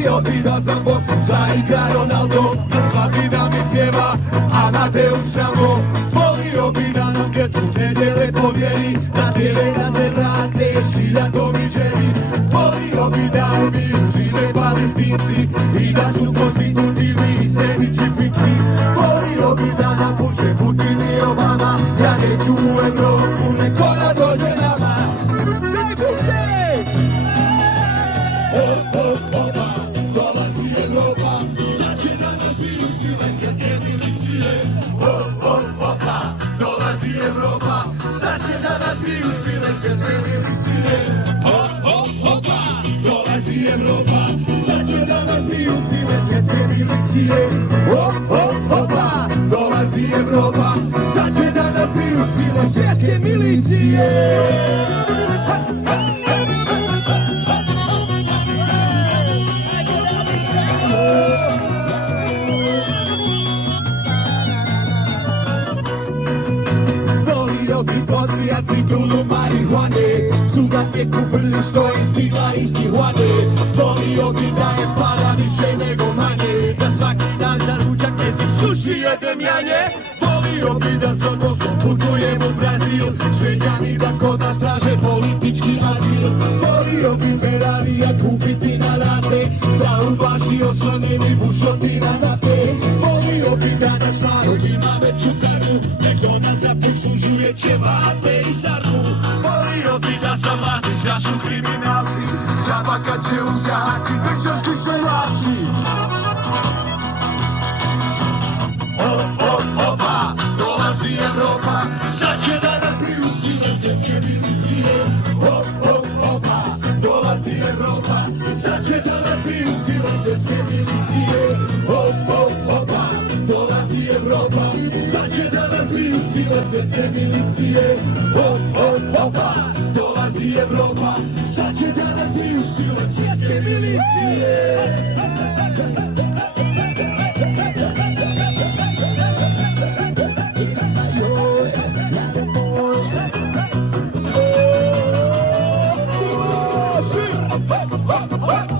Volio bi da za Bosnu zaigra Ronaldo, da svaki dan mi pjeva Amadeus Rambo. Volio bi da nam djecu ne dijele po vjeri, da dijele da se vrate šilja doviđeni. Volio bi da u miru žive Palestinci i da su konstitutivni sebići fici. Volio bi da nam puše Putin i Obama, ja neću u Evropu, neko da dođe nama. Daj puše! Dolazi Evropa, sad će da nas virus i leskaće milicije. Dolazi Evropa, sad će da nas virus i leskaće milicije. Dolazi Evropa, sad će da nas virus i leskaće milicije. Dolazi Evropa, sad će da nas virus i leskaće milicije. Volio bi posijati grunu marihuane, suga je kupili što je stigla iz Tijuane. Volio bi da je para više nego manje, da svaki dan za ručak jezik suši jedem janje. Volio bi da sa Bosnom putujem u Brazil, Šveđani da kod nas traže politički azil. Volio bi Ferrarija kupiti na rate, da u bašti oslonim i bušotina nafte. Volio bi da naš narod ima veću karu, nego nas da poslužuje ćevape i sarmu. Volio bi da sam vlasti šašu kriminalci, džaba kad će uzjahati državski švelavci. Dolazi Evropa, sad će da nas prisile svjetske milicije. Dolazi Evropa, sad će da nas prisile svjetske milicije. Dolazi Evropa, sad će da nas prisile svjetske milicije. Dolazi Evropa, sad će da nas prisile svjetske milicije. What?